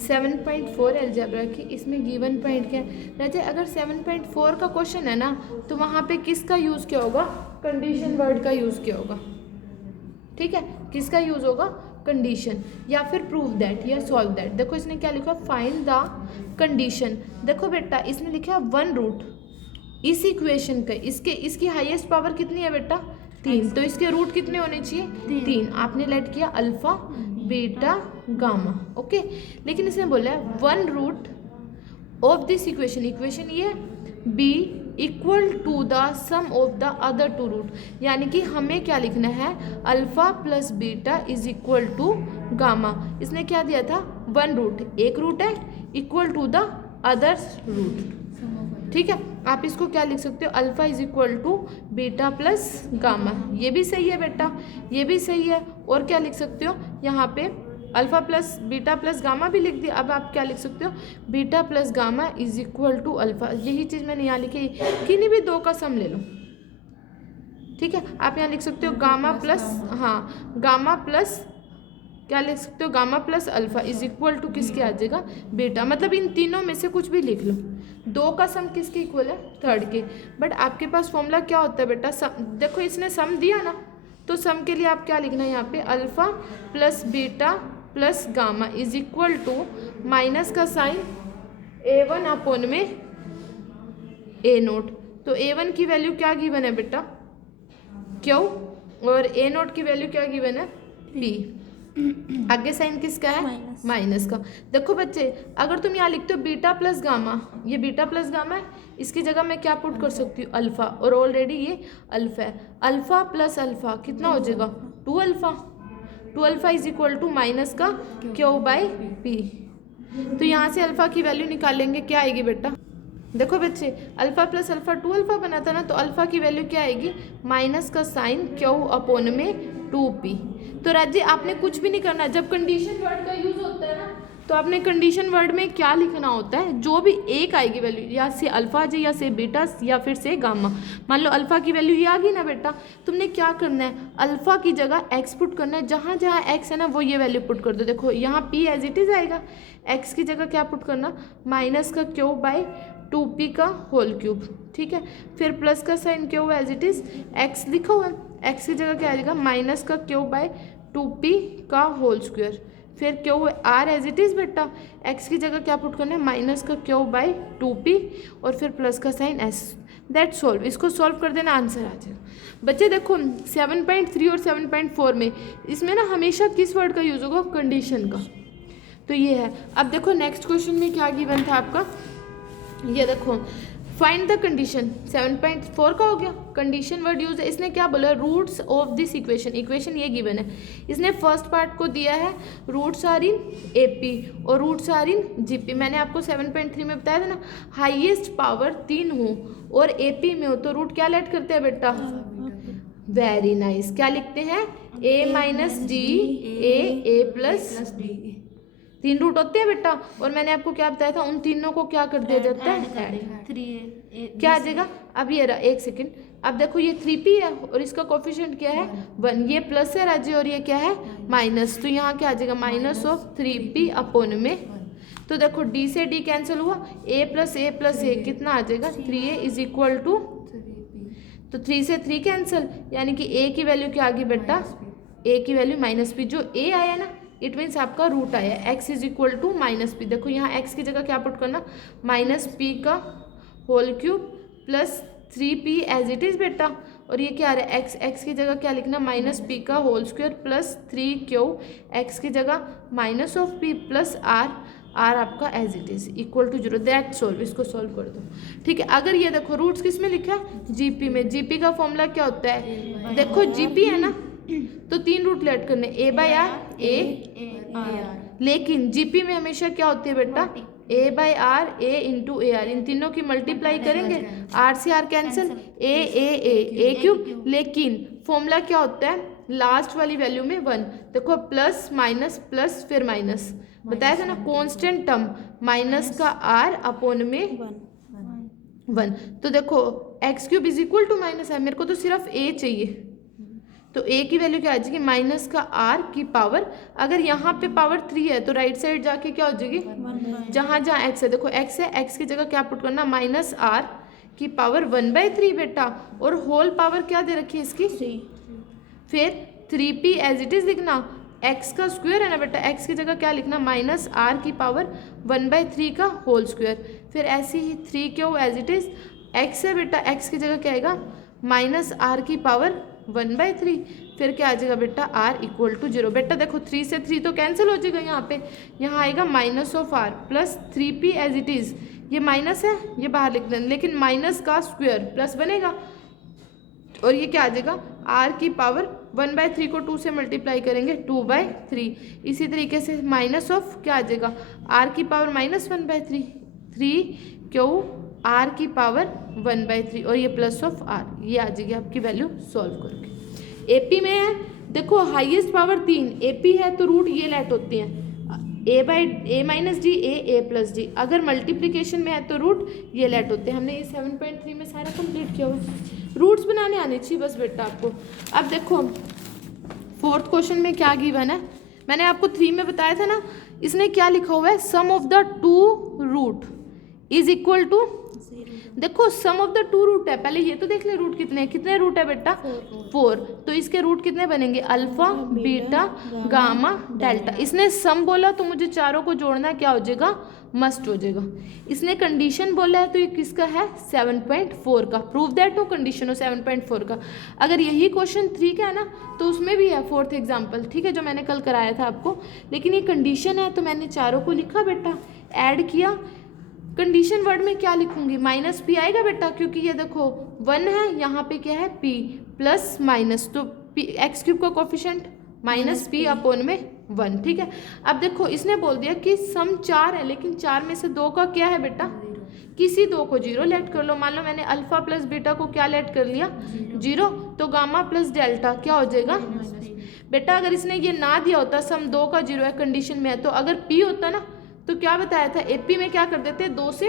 7.4 algebra की, इसमें given point क्या है राजा? अगर 7.4 का क्वेश्चन है ना तो वहाँ पे किसका यूज़ किया होगा? कंडीशन वर्ड का यूज़ किया होगा। ठीक है, किसका यूज़ होगा? कंडीशन, या फिर प्रूव दैट या सॉल्व दैट। देखो इसने क्या लिखा? Find the condition. देखो बेटा इसने लिखा 1 रूट इस इक्वेशन का, इसकी हाईएस्ट पावर कितनी है बेटा? 3, तो इसके रूट कितने होने चाहिए? 3। आपने लेट किया अल्फा बीटा गामा, ओके। लेकिन इसने बोला है 1 root of this equation, equation ये be equal to the sum of the other 2 root, यानी कि हमें क्या लिखना है? Alpha plus beta is equal to gamma. इसने क्या दिया था? 1 रूट, एक रूट है, equal to the other root. ठीक है, आप इसको क्या लिख सकते हो? Alpha is equal to beta plus gamma. ये भी सही है बेटा, ये भी सही है। और क्या लिख सकते हो यहाँ पे? Alpha plus beta plus gamma भी लिख दिया। अब आप क्या लिख सकते हो? Beta plus gamma is equal to alpha. यही चीज़ मैंने यहाँ लिखी, किन्हीं भी 2 का सम ले लो। ठीक है, आप यहाँ लिख सकते हो गामा प्लस, हाँ गामा प्लस, क्या लिख सकते हो? Gamma plus alpha is equal to किसके आ जाएगा? बीटा। मतलब इन तीनों में से कुछ भी लिख लो। 2 का सम किसके इक्वल है? 3rd के। बट आपके पास फॉर्मूला क्या होता है बेटा? सम, देखो इसने सम दिया ना, तो सम के लिए आप क्या लिखना है यहाँ पे? Alpha plus beta plus gamma is equal to minus का साइन A1 अपॉन में A0। तो A1 की वैल्यू क्या गिवन है बेटा? Q, और A0 की वैल्यू क्या गिवन है? P। आगे साइन किसका है? माइनस का। देखो बच्चे अगर तुम यहाँ लिखते हो बीटा प्लस गामा, ये बीटा प्लस गामा है, इसकी जगह मैं क्या पुट कर सकती हूँ? अल्फा, और ऑलरेडी ये अल्फा है। अल्फा प्लस अल्फा कितना हो जाएगा? 2 alpha. 2 alpha is equal to minus का Q बाई P। तो यहाँ से अल्फा की वैल्यू निकालेंगे, क्या आएगी बेटा? देखो बच्चे अल्फा प्लस अल्फा 2 अल्फा बना था ना, तो अल्फा की वैल्यू क्या आएगी? माइनस का साइन Q अपॉन में 2P। तो राज्य आपने कुछ भी नहीं करना। जब कंडीशन वर्ड का यूज होता है ना, तो आपने कंडीशन वर्ड में क्या लिखना होता है? जो भी एक आएगी वैल्यू, या से अल्फा जी, या से बीटा, या फिर से गामा। मान लो अल्फा की वैल्यू ये आ गई ना बेटा, तुमने क्या करना है? अल्फा की जगह एक्स पुट करना है। जहाँ जहाँ एक्स है ना वो ये वैल्यू पुट कर दो। देखो यहाँ पी एज इट इज आएगा, एक्स की जगह क्या पुट करना? माइनस का Q बाई 2P का होल क्यूब। ठीक है, फिर प्लस का sign Q as it is, x लिखा हुआ है, एक्स की जगह क्या आ जाएगा? माइनस का Q बाई 2P का होल स्क्वायर। फिर Q R as it is बेटा, एक्स की जगह क्या पुट करना है? माइनस का Q बाई 2P, और फिर प्लस का साइन S। That solve. इसको सॉल्व कर देना, आंसर आ जाएगा। बच्चे देखो 7.3 और 7.4 में इसमें ना हमेशा किस वर्ड का यूज होगा? कंडीशन का। तो ये है। अब देखो नेक्स्ट क्वेश्चन में क्या गिवन था आपका? ये देखो फाइंड द कंडीशन, 7.4 का हो गया। कंडीशन वर्ड यूज है। इसने क्या बोला? Roots of this equation, equation ये गिवन है। इसने फर्स्ट पार्ट को दिया है रूट्स आर इन AP और रूट्स आर इन GP। मैंने आपको 7.3 में बताया था ना, हाईएस्ट पावर 3 हो और AP में हो तो रूट क्या लेट करते हैं बेटा? Very nice. क्या लिखते हैं? A minus D A plus D। 3 root होते हैं बेटा, और मैंने आपको क्या बताया था? उन तीनों को क्या कर दिया जाता है? ऐड। क्या आ जाएगा? अब ये रहा, एक सेकेंड। अब देखो ये 3P है और इसका कोफिशिएंट क्या है? 1। ये प्लस है राज्य, और ये क्या है? माइनस। तो यहाँ क्या आ जाएगा? माइनस ऑफ 3P अपॉन में। तो देखो D से D कैंसिल हुआ, A प्लस A कितना आ जाएगा? 3A इज इक्वल टू, तो 3 से 3 कैंसिल, यानी कि A की वैल्यू क्या आ गई बेटा? A की वैल्यू माइनस P। जो A आया ना इट मीन्स आपका रूट आया, x is equal to minus P। देखो यहाँ x की जगह क्या पुट करना? माइनस P का whole cube plus 3P as it is बेटा, और ये क्या आ रहा है? x की जगह क्या लिखना? माइनस P का whole square plus 3Q, x की जगह minus of P plus R आपका as it is equal to 0। That solve. इसको सॉल्व कर दो। ठीक है, अगर ये देखो रूट्स किस में लिखा है? GP में। GP का फॉर्मूला क्या होता है? देखो GP है ना, तो 3 रूट लेट करने, A बाई आर A, लेकिन GP में हमेशा क्या होती है बेटा? A by R A into AR। इन तीनों की मल्टीप्लाई करेंगे, R से R कैंसिल, A क्यूब। लेकिन फॉर्मूला क्या होता है? लास्ट वाली वैल्यू में 1। देखो प्लस माइनस प्लस फिर माइनस, बताया था ना कांस्टेंट टर्म, माइनस का R अपॉन में 1। तो देखो x cube is equal to minus है, मेरे को तो सिर्फ A चाहिए, तो ए की वैल्यू क्या आ जाएगी, माइनस का आर की पावर, अगर यहाँ पे पावर 3 है तो राइट साइड जाके क्या हो जाएगी, जहाँ जहाँ एक्स है, देखो एक्स है, एक्स की जगह क्या पुट करना, माइनस आर की पावर 1/3 बेटा, और होल पावर क्या दे रखी है इसकी 3, फिर 3p एज इट इज लिखना, एक्स का स्क्वायर है ना बेटा, एक्स की जगह क्या लिखना, माइनस आर की पावर 1/3 का होल स्क्वायर, फिर ऐसे ही 3q as it is, x है बेटा, एक्स की जगह क्या आएगा, माइनस आर की पावर 1/3, फिर क्या आ जाएगा बेटा, r इक्वल टू 0। बेटा देखो 3 से 3 तो कैंसिल हो जाएगा, यहाँ पे यहाँ आएगा minus of r plus 3p as it is, ये माइनस है ये बाहर लिख देना, लेकिन माइनस का स्क्वायर प्लस बनेगा, और ये क्या आ जाएगा, r की पावर 1/3 को 2 से मल्टीप्लाई करेंगे 2/3, इसी तरीके से माइनस ऑफ क्या आ जाएगा, r की पावर माइनस 1/3, 3q r की पावर 1/3, और ये प्लस ऑफ r, ये आ जाएगी आपकी वैल्यू सॉल्व करके। एपी में है, देखो हाईएस्ट पावर 3, एपी है तो रूट ये लेट होती हैं, a minus D A plus D, अगर मल्टीप्लिकेशन में है तो रूट ये लेट होते हैं। हमने ये 7.3 में सारा कंप्लीट किया हुआ, रूट्स बनाने आने चाहिए बस बेटा आपको। अब देखो 4th क्वेश्चन में क्या गिवन है, मैंने आपको 3 में बताया था ना, इसने क्या लिखा हुआ है, sum of the 2 root is equal to, देखो सम ऑफ द 2 रूट है, पहले ये तो देख ले रूट कितने रूट है बेटा, 4, तो इसके रूट कितने बनेंगे, अल्फा बीटा गामा डेल्टा। इसने सम बोला तो मुझे चारों को जोड़ना क्या हो जाएगा, मस्ट हो जाएगा। इसने कंडीशन बोला है तो ये किसका है, 7.4 का, प्रूव दैट हो कंडीशन हो 7.4 का। अगर यही क्वेश्चन 3 का है ना तो उसमें भी है 4th एग्जाम्पल, ठीक है, जो मैंने कल कराया था आपको, लेकिन ये कंडीशन है तो मैंने चारों को लिखा बेटा, ऐड किया। कंडीशन वर्ड में क्या लिखूंगी, माइनस पी आएगा बेटा, क्योंकि ये देखो 1 है, यहाँ पे क्या है p प्लस माइनस, तो एक्स क्यूब का कोफिशिएंट माइनस p अपॉन में 1, ठीक है। अब देखो इसने बोल दिया कि सम 4 है, लेकिन 4 में से 2 का क्या है बेटा, किसी 2 को 0 लेट कर लो। मान लो मैंने अल्फा प्लस बीटा को क्या लेट कर लिया 0, तो गामा प्लस डेल्टा क्या हो जाएगा बेटा। अगर इसने ये ना दिया होता सम 2 का 0 है कंडीशन में है, तो अगर p होता ना तो क्या बताया था, एपी में क्या कर देते हैं 2 से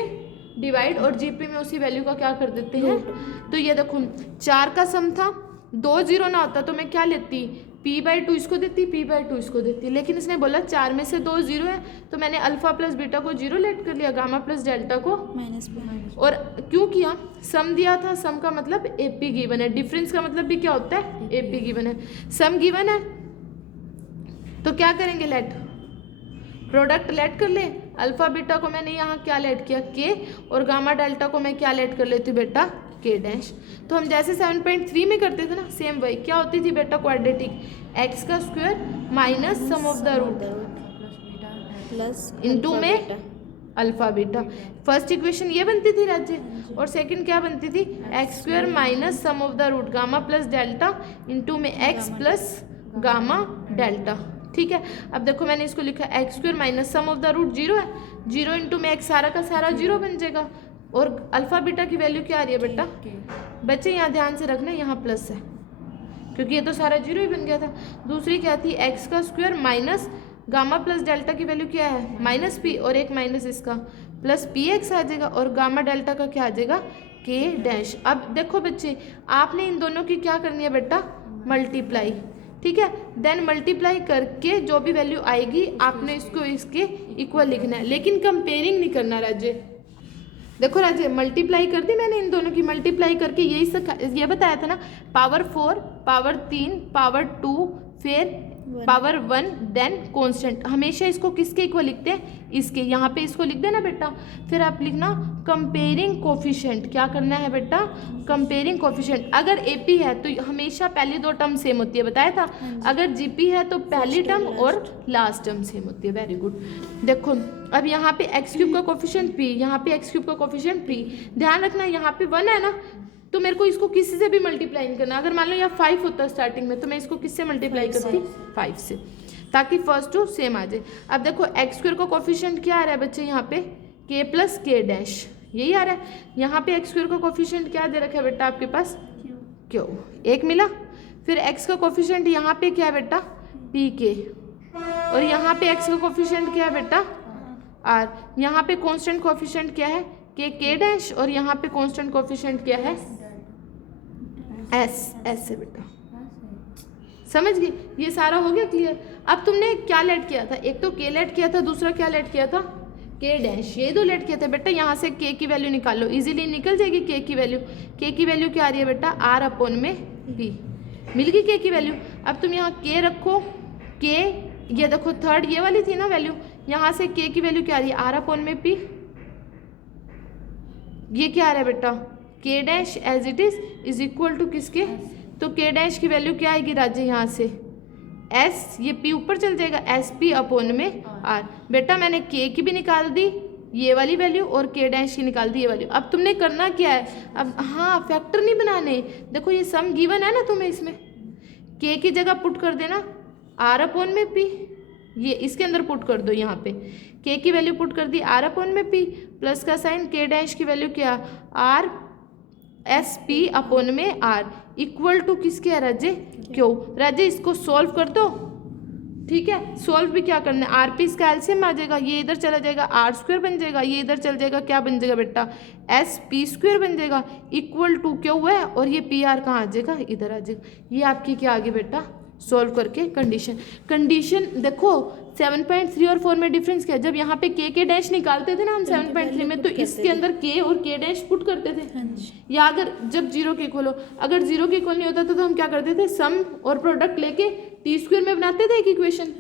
डिवाइड, और जीपी में उसी वैल्यू का क्या कर देते हैं। तो ये देखो 4 का सम था, 2 0 ना होता तो मैं क्या लेती, p/2 इसको देती, p/2 इसको देती, लेकिन इसने बोला 4 में से 2 0 है, तो मैंने अल्फा प्लस बीटा को 0 लेट कर लिया, गामा प्लस डेल्टा को माइनस। और क्यों किया, सम दिया था, सम का मतलब एपी गिवन है, डिफरेंस का मतलब भी क्या होता है, एपी गिवन है। सम गिवन है तो क्या करेंगे, लेट प्रोडक्ट लेट कर ले, अल्फा बीटा को मैंने यहाँ क्या लेट किया के, और गामा डेल्टा को मैं क्या लेट कर लेती हूँ बेटा के डैश। तो हम जैसे 7.3 में करते थे ना, सेम वही क्या होती थी बेटा, क्वाड्रेटिक, एक्स का square minus sum of the root plus into में अल्फा बीटा। फर्स्ट इक्वेशन ये बनती थी राज्य, और सेकंड क्या बनती थी, x square minus sum of the root gamma plus delta into में एक्स प्लस गामा डेल्टा, ठीक है। अब देखो मैंने इसको लिखा x square minus sum of the root 0 है, 0 इंटू में एक्स सारा का सारा 0 बन जाएगा, और अल्फा बीटा की वैल्यू क्या आ रही है बेटा, बच्चे यहाँ ध्यान से रखना यहाँ प्लस है, क्योंकि ये तो सारा 0 ही बन गया था। दूसरी क्या थी, एक्स का square minus gamma plus delta की वैल्यू क्या है, माइनस पी, और एक माइनस इसका प्लस पी एक्स आ जाएगा, और गामा डेल्टा का क्या आ जाएगा के डैश। अब देखो बच्चे आपने इन दोनों की क्या करनी है बेटा, मल्टीप्लाई, ठीक है, देन मल्टीप्लाई करके जो भी वैल्यू आएगी आपने इसको इसके इक्वल लिखना है, लेकिन कंपेयरिंग नहीं करना राजे। देखो राजे मल्टीप्लाई कर दी मैंने इन दोनों की, मल्टीप्लाई करके ये बताया था ना, पावर 4 पावर 3 पावर 2 फिर पावर 1 देन कांस्टेंट, हमेशा इसको किसके इक्वल लिखते हैं, इसके, यहाँ पे इसको लिख देना बेटा। फिर आप लिखना कंपेयरिंग कोफिशिएंट, क्या करना है बेटा, कंपेयरिंग कोफिशिएंट। अगर एपी है तो हमेशा पहली 2 टर्म सेम होती है, बताया था। अगर जीपी है तो पहली टर्म और लास्ट टर्म सेम होती है, वेरी गुड। देखो अब यहाँ पे एक्स क्यूब का कोफिशिएंट पी, यहाँ पे एक्स क्यूब का कोफिशिएंट पी, ध्यान रखना यहाँ पे 1 है ना, तो मेरे को इसको किसी से भी मल्टीप्लाई नहीं करना। अगर मान लो यहाँ 5 होता है स्टार्टिंग में, तो मैं इसको किससे मल्टीप्लाई करती, 5 से, ताकि फर्स्ट टू सेम आ जाए। अब देखो एक्स स्क्वायर का कोफिशिएंट क्या आ रहा है बच्चे, यहाँ पे के प्लस के डैश, यही आ रहा है। यहाँ पे एक्स स्क्वायर का कोफिशिएंट क्या दे रखा है बेटा आपके पास, क्यों, 1 मिला। फिर एक्स का कोफिशिएंट यहाँ पे क्या है बेटा, पी के, और यहाँ पे एक्स का कोफिशिएंट क्या है बेटा, आर। यहाँ पे कांस्टेंट कोफिशिएंट क्या है, के डैश, और यहाँ पे कांस्टेंट कोफिशिएंट क्या है, एस, एस है बेटा, समझ गए? ये सारा हो गया क्लियर। अब तुमने क्या लेट किया था, एक तो के लेट किया था, दूसरा क्या लेट किया था, के डैश, ये दो लेट किया था बेटा। यहाँ से के की वैल्यू निकाल लो, इजीली निकल जाएगी के की वैल्यू। के की वैल्यू क्या आ रही है बेटा, आर अपॉन में पी, मिल गई के की वैल्यू। अब तुम यहाँ के रखो, के ये देखो थर्ड ये वाली थी ना वैल्यू, यहाँ से के की वैल्यू क्या आ रही है, आर अपॉन में पी। ये क्या आ रहा है बेटा, K dash as it is equal to किसके, तो के डैश की वैल्यू क्या आएगी राज्य, यहाँ से एस, ये पी ऊपर चल जाएगा, एस पी अपॉन में आर। बेटा मैंने के की भी निकाल दी ये वाली वैल्यू और के डैश की निकाल दी ये वैल्यू। अब तुमने करना क्या है, अब हाँ फैक्टर नहीं बनाने, देखो ये सम गिवन है ना तुम्हें, इसमें के की जगह पुट कर देना आर अपॉन में पी, ये इसके अंदर पुट कर दो, यहाँ पे के की वैल्यू पुट कर दी आर अपॉन में पी, प्लस का साइन, के डैश की वैल्यू क्या, आर एस पी अपॉन में आर इक्वल टू किसके है राज्य, क्यों राज्य, इसको सॉल्व कर दो। ठीक है, सॉल्व भी क्या करना है, आर पी इसका एलसीएम आ जाएगा, ये इधर चला जाएगा आर स्क्वायर बन जाएगा, ये इधर चल जाएगा क्या बन जाएगा बेटा, एस पी स्क्वायर बन जाएगा इक्वल टू क्यों है, और ये पी आर कहाँ आ जाएगा, इधर आ जाएगा। ये आपकी क्या आ गई बेटा, सॉल्व करके कंडीशन। कंडीशन देखो 7.3 और 4 में डिफरेंस क्या है, जब यहाँ पे के डैश निकालते थे ना हम 7.3 में, तो इसके अंदर के और के डैश पुट करते थे, या अगर जब जीरो के इक्वल हो, अगर जीरो के इक्वल नहीं होता था तो हम क्या करते थे, सम और प्रोडक्ट लेके टी स्क्वायर में बनाते थे एक इक्वेशन,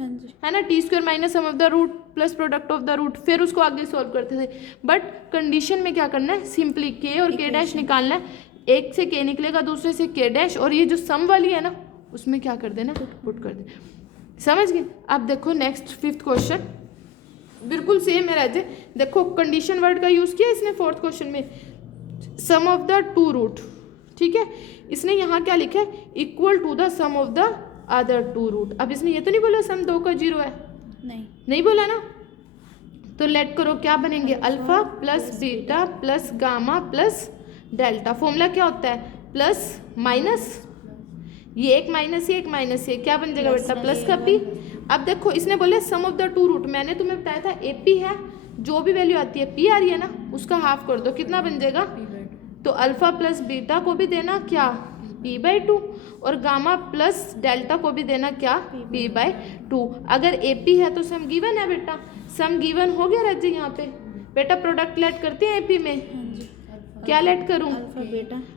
है ना, T square minus sum of the root plus product of the root, फिर उसको आगे सॉल्व करते थे। बट कंडीशन में क्या करना है, सिंपली के और के डैश निकालना है, एक से के निकलेगा दूसरे से के डैश, और ये जो सम वाली है ना उसमें क्या कर देना, पुट कर देना। समझ गए? अब देखो नेक्स्ट 5th क्वेश्चन बिल्कुल सेम है राजे, देखो कंडीशन वर्ड का यूज किया इसने 4th क्वेश्चन में, sum of the two root. ठीक है, इसने यहाँ क्या लिखा है, equal to the sum of the other two root. अब इसने ये तो नहीं बोला सम 2 का 0 है, नहीं बोला ना, तो लेट करो क्या बनेंगे, alpha plus beta plus gamma plus delta. Formula क्या होता है, प्लस माइनस, ये एक माइनस ये एक माइनस ये, क्या बन जाएगा बेटा, प्लस का पी। अब देखो इसने बोले सम ऑफ द टू रूट, मैंने तुम्हें बताया था ए पी है, जो भी वैल्यू आती है पी आ रही है ना, उसका हाफ कर दो, कितना बन जाएगा, तो अल्फा प्लस बीटा को भी देना क्या, p/2, और गामा प्लस डेल्टा को भी देना क्या, p/2। अगर ए पी है तो सम गिवन है बेटा, सम गिवन हो गया राज्य। यहाँ पे बेटा प्रोडक्ट लेट करते हैं एपी में, क्या लेट करूं,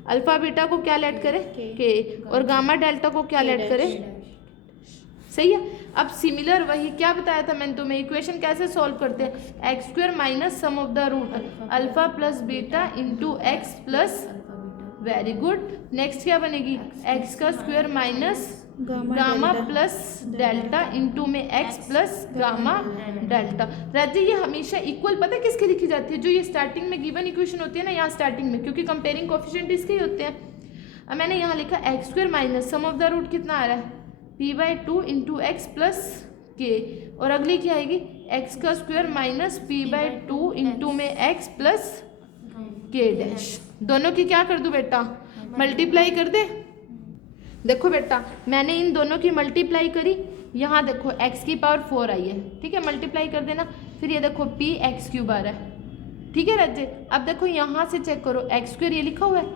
अल्फा बीटा को क्या लेट करे, के, और गामा डेल्टा को क्या लेट करे, सही है। अब सिमिलर वही क्या बताया था मैंने तुम्हें, इक्वेशन कैसे सॉल्व करते हैं, x square minus sum of the root alpha plus beta into x plus, very good. Next क्या बनेगी, एक्स का square minus gamma plus delta into में एक्स प्लस गामा डेल्टा। राज्य ये हमेशा इक्वल पता है किसकी लिखी जाती है, जो ये स्टार्टिंग में गिवन इक्वेशन होती है ना, यहाँ स्टार्टिंग में, क्योंकि कंपेयरिंग कोफिशिएंट इसके ही होते हैं। अब मैंने यहाँ लिखा x square minus sum of the root कितना आ रहा है, p/2 इंटू एक्स प्लस के, और अगली क्या आएगी, एक्स का स्क्वायर माइनस p/2 इंटू में एक्स प्लस के डैश। दोनों की क्या कर दूं बेटा, मल्टीप्लाई कर दे। देखो बेटा मैंने इन दोनों की मल्टीप्लाई करी, यहाँ देखो x की पावर 4 आई है, ठीक है, मल्टीप्लाई कर देना। फिर ये देखो p(x³ आ रहा है, ठीक है राज्य। अब देखो यहाँ से चेक करो, एक्स स्क्वायर ये लिखा हुआ है,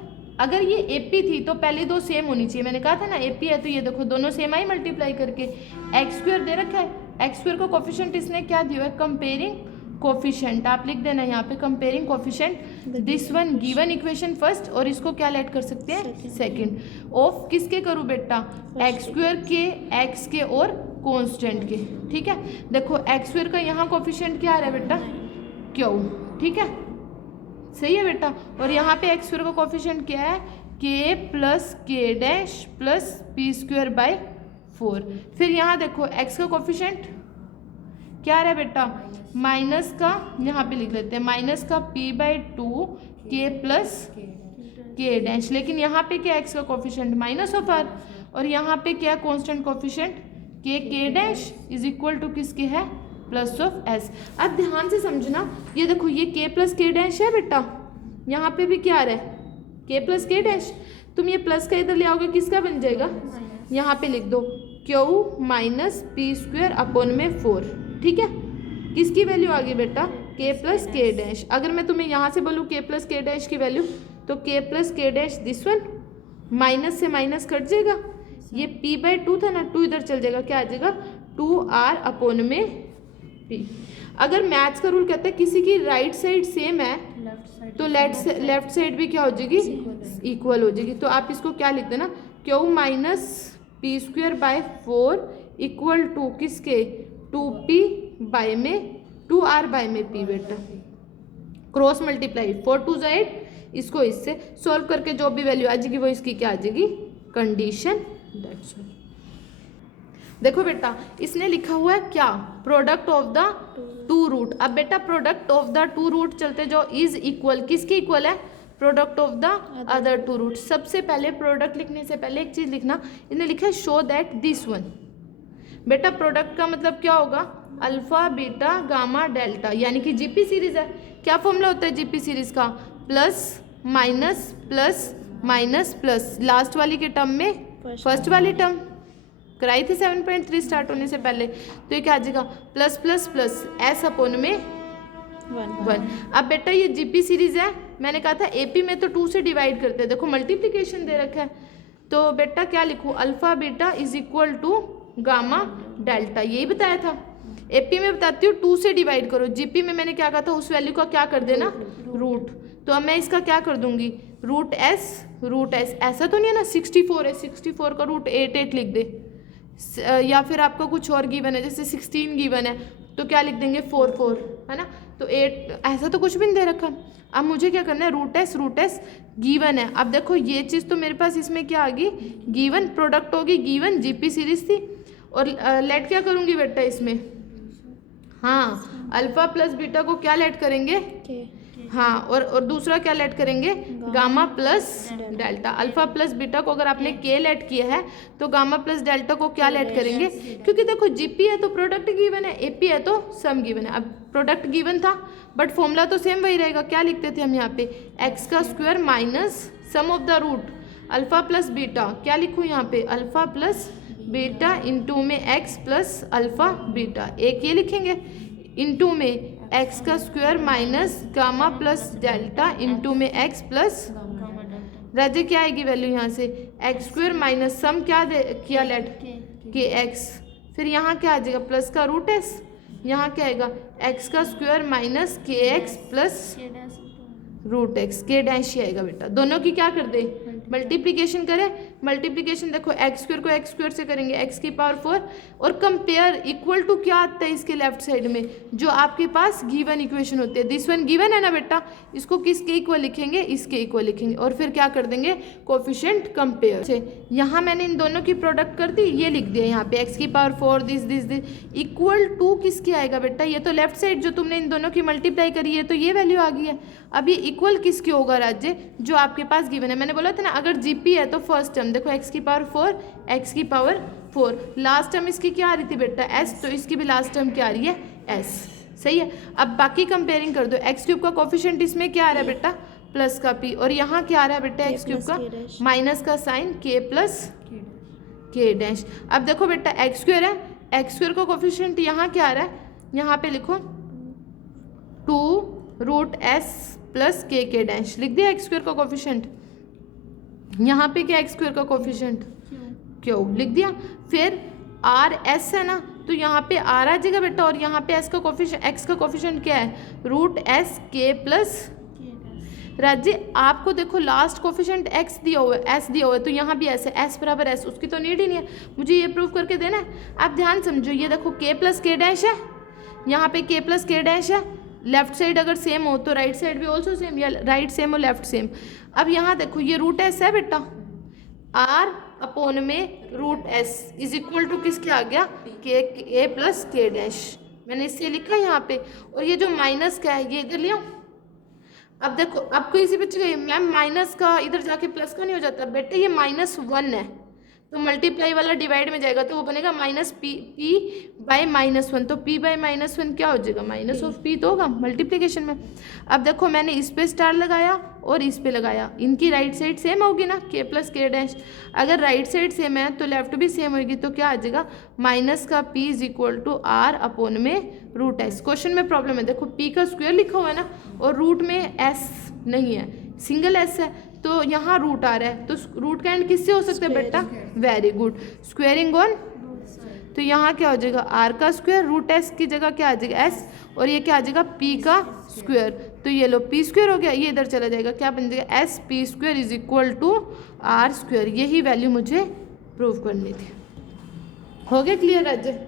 अगर ये AP थी तो पहले दो सेम होनी चाहिए, मैंने कहा था ना AP है, तो ये देखो दोनों सेम आई मल्टीप्लाई करके। एक्स स्क्वायर दे रखा है, एक्स स्क्वायर को कोफिशिएंट इसने क्या दिया है, कंपेयरिंग कोफिशिएंट, आप लिख देना यहाँ पे comparing coefficient, this one given equation first, और इसको क्या लेट कर सकते हैं, सेकंड। ऑफ किसके करूँ बेटा, एक्स स्क्वायर के, एक्स के और कांस्टेंट के, ठीक है। देखो एक्स स्क्वायर का यहाँ कोफिशिएंट क्या आ रहा है बेटा, क्यू, ठीक है, सही है बेटा। और यहाँ पे एक्स स्क्वायर का कोफिशिएंट क्या है, के प्लस के डैश प्लस p²/4। फिर यहाँ देखो एक्स का कोफिशिएंट क्या आ रहा है बेटा, माइनस का, यहाँ पे लिख लेते हैं माइनस का p/2 के प्लस के डैश, लेकिन यहाँ पे क्या एक्स का कोफिशिएंट माइनस ऑफ आर, और यहाँ पे क्या कांस्टेंट कोफिशिएंट के डैश इज इक्वल टू किसके है, प्लस ऑफ एस। अब ध्यान से समझना, ये देखो ये के प्लस के डैश है बेटा, यहाँ पे भी क्या आ रहा है, के प्लस के डैश, तुम ये प्लस का इधर ले आओगे किसका बन जाएगा, यहाँ पे लिख दो क्यू माइनस p²/4, ठीक है। किसकी वैल्यू आ गई बेटा, के प्लस के डैश। अगर मैं तुम्हें यहाँ से बोलूँ के प्लस के डैश की वैल्यू, तो के प्लस के डैश दिस वन, माइनस से माइनस कट जाएगा, ये p/2 था ना, 2 इधर चल जाएगा, क्या आ जाएगा 2r अपॉन में p। अगर मैथ्स का रूल कहता है किसी की राइट साइड सेम है तो लेफ्ट साइड भी क्या हो जाएगी, इक्वल हो जाएगी। तो आप इसको क्या लिख देना, Q minus P square by 4 equal to किसके 2p बाय में 2r बाय में p बेटा। क्रॉस मल्टीप्लाई 4 2 8, इसको इससे सॉल्व करके जो भी वैल्यू आ जाएगी वो इसकी क्या आ जाएगी, कंडीशन। That's all. देखो बेटा इसने लिखा हुआ है क्या, product of the two root. अब बेटा product of the two root चलते जो इज इक्वल, किसके इक्वल है, product of the other two root. सबसे पहले प्रोडक्ट लिखने से पहले एक चीज लिखना, इन्हें लिखा है शो दैट दिस वन। बेटा प्रोडक्ट का मतलब क्या होगा, अल्फा बीटा गामा डेल्टा, यानी कि जीपी सीरीज है। क्या फॉर्मूला होता है जीपी सीरीज का, plus minus plus minus plus, last वाली के टर्म में फर्स्ट वाली टर्म कराई थी 7.3 स्टार्ट होने से पहले। तो ये क्या आ जाएगा, plus plus plus S upon में 1। अब बेटा ये जीपी सीरीज है, मैंने कहा था एपी में तो 2 से डिवाइड करते हैं, देखो मल्टीप्लिकेशन दे रखा है। तो बेटा क्या लिखूँ, alpha beta is equal to gamma delta, यही बताया था। एपी में बताती हूँ 2 से डिवाइड करो, जीपी में मैंने क्या कहा था, उस वैल्यू का क्या कर देना, रूट। तो अब मैं इसका क्या कर दूंगी, रूट एस। ऐसा तो नहीं है ना 64 है, 64 का रूट 8 लिख दे, या फिर आपका कुछ और गिवन है, जैसे 16 गिवन है तो क्या लिख देंगे 4 है ना, तो 8, ऐसा तो कुछ भी नहीं दे रखा। अब मुझे क्या करना है, रूट एस गिवन है। अब देखो ये चीज़ तो मेरे पास इसमें क्या आ गई, गिवन, प्रोडक्ट होगी गिवन, जीपी सीरीज थी। और लेट क्या करूँगी बेटा इसमें, हाँ अल्फा प्लस बीटा को क्या लेट करेंगे, हाँ, और दूसरा क्या लेट करेंगे, gamma plus delta. Alpha plus beta को अगर आपने के लेट किया है तो गामा प्लस डेल्टा को क्या लेट करेंगे, क्योंकि देखो जीपी है तो प्रोडक्ट गिवन है, एपी है तो सम गिवन है। अब प्रोडक्ट गिवन था बट फॉर्मूला तो सेम वही रहेगा। क्या लिखते थे हम यहाँ पे, एक्स का square minus sum of the root alpha plus beta. क्या लिखूँ यहाँ पे, अल्फा प्लस बीटा इंटू में एक्स प्लस अल्फा बीटा, एक ये लिखेंगे, इंटू में एक्स का square minus gamma plus delta into में एक्स प्लस राजे, क्या आएगी वैल्यू यहाँ से, एक्स स्क्वायर माइनस सम क्या दे किया लेट के एक्स, फिर यहाँ क्या आ जाएगा प्लस का रूट एस, यहाँ क्या आएगा एक्स का स्क्वायर माइनस के एक्स प्लस रूट एक्स, के डैश ही आएगा बेटा। दोनों की क्या कर दे, मल्टीप्लिकेशन करें। मल्टीप्लिकेशन देखो एक्स स्क्वायर को एक्स स्क्वायर से करेंगे, एक्स की पावर 4, और कंपेयर इक्वल टू क्या आता है इसके लेफ्ट साइड में, जो आपके पास गिवन इक्वेशन होती है। दिस वन गिवन है ना बेटा, इसको किसके इक्वल लिखेंगे, इसके इक्वल लिखेंगे, और फिर क्या कर देंगे कोफिशिएंट कंपेयर से। यहाँ मैंने इन दोनों की प्रोडक्ट कर दी, ये लिख दिया यहाँ पे एक्स की पावर 4 दिस इक्वल टू किसकी आएगा बेटा, ये तो लेफ्ट साइड जो तुमने इन दोनों की मल्टीप्लाई करी है तो ये वैल्यू आ गई है। अब ये इक्वल किसके होगा राज्य, जो आपके पास गिवन है। मैंने बोला था ना अगर जीपी है तो फर्स्ट टर्म देखो एक्स की पावर 4, एक्स की पावर 4, लास्ट टर्म इसकी क्या आ रही थी बेटा एस, तो इसकी भी लास्ट टर्म क्या आ रही है एस, सही है। अब बाकी कंपेयरिंग कर दो, एक्स क्यूब का कोफिशिएंट इसमें क्या आ रहा है बेटा प्लस का पी, और यहाँ क्या आ रहा है बेटा एक्स क्यूब का माइनस का साइन के प्लस के डैश। अब देखो बेटा एक्स स्क्वायर है, एक्स स्क्वायर का कोफिशिएंट यहाँ क्या आ रहा है, यहाँ पे लिखो 2 रूट एस प्लस के डैश, लिख दिया एक्स स्क्वायर का कोफिशिएंट। यहाँ पे क्या एक्स स्क्वायर का कोफिशिएंट क्यू लिख दिया, फिर आर एस है ना तो यहाँ पे आर आ जाएगा बेटा, और यहाँ पे एस का कोफिशिएंट, एक्स का कोफिशिएंट क्या है रूट एस के प्लस राज्य। आपको देखो लास्ट कोफिशिएंट एक्स दिया हुआ है, एस दिया हुआ है, तो यहाँ भी एस है, एस बराबर एस, उसकी तो नीड ही नहीं है, मुझे ये प्रूव करके देना है। आप ध्यान समझो, ये देखो के प्लस के डैश है, यहाँ पे के प्लस के डैश है, लेफ्ट साइड अगर सेम हो तो राइट साइड भी ऑल्सो सेम, या राइट सेम और लेफ्ट सेम। अब यहाँ देखो ये रूट एस है बेटा, r upon m root s is equal to किसके आ गया के प्लस के डैश, मैंने इससे लिखा यहाँ पे, और ये जो माइनस का है ये इधर लिया। अब देखो अब कोई इसी बच्चे का मैम माइनस का इधर जाके प्लस का नहीं हो जाता बेटा, ये -1 है तो मल्टीप्लाई वाला डिवाइड में जाएगा तो वो बनेगा माइनस पी बाय -1, तो p बाय -1 क्या हो जाएगा माइनस ऑफ p तो होगा मल्टीप्लिकेशन में। अब देखो मैंने इस पे स्टार लगाया और इस पे लगाया, इनकी राइट साइड सेम होगी ना के प्लस के डैश, अगर राइट साइड सेम है तो लेफ्ट भी सेम होगी, तो क्या आ जाएगा माइनस का p is equal to r upon m root s. Question में प्रॉब्लम है, देखो p का स्क्वायर लिखा हुआ है ना और रूट में s नहीं है, सिंगल एस है, तो यहाँ रूट आ रहा है, तो रूट का एंड किससे हो सकता है बेटा? Very good, squaring on. तो यहाँ क्या हो जाएगा? आर का स्क्वायर, रूट एस की जगह क्या आ जाएगा? एस, और ये क्या आ जाएगा? पी का स्क्वायर। तो ये लो पी स्क्वायर हो गया, ये इधर चला जाएगा, क्या बन जाएगा? S p square is equal to r square. यही वैल्यू मुझे प्रूव करनी थी। हो गया क्लियर अजय?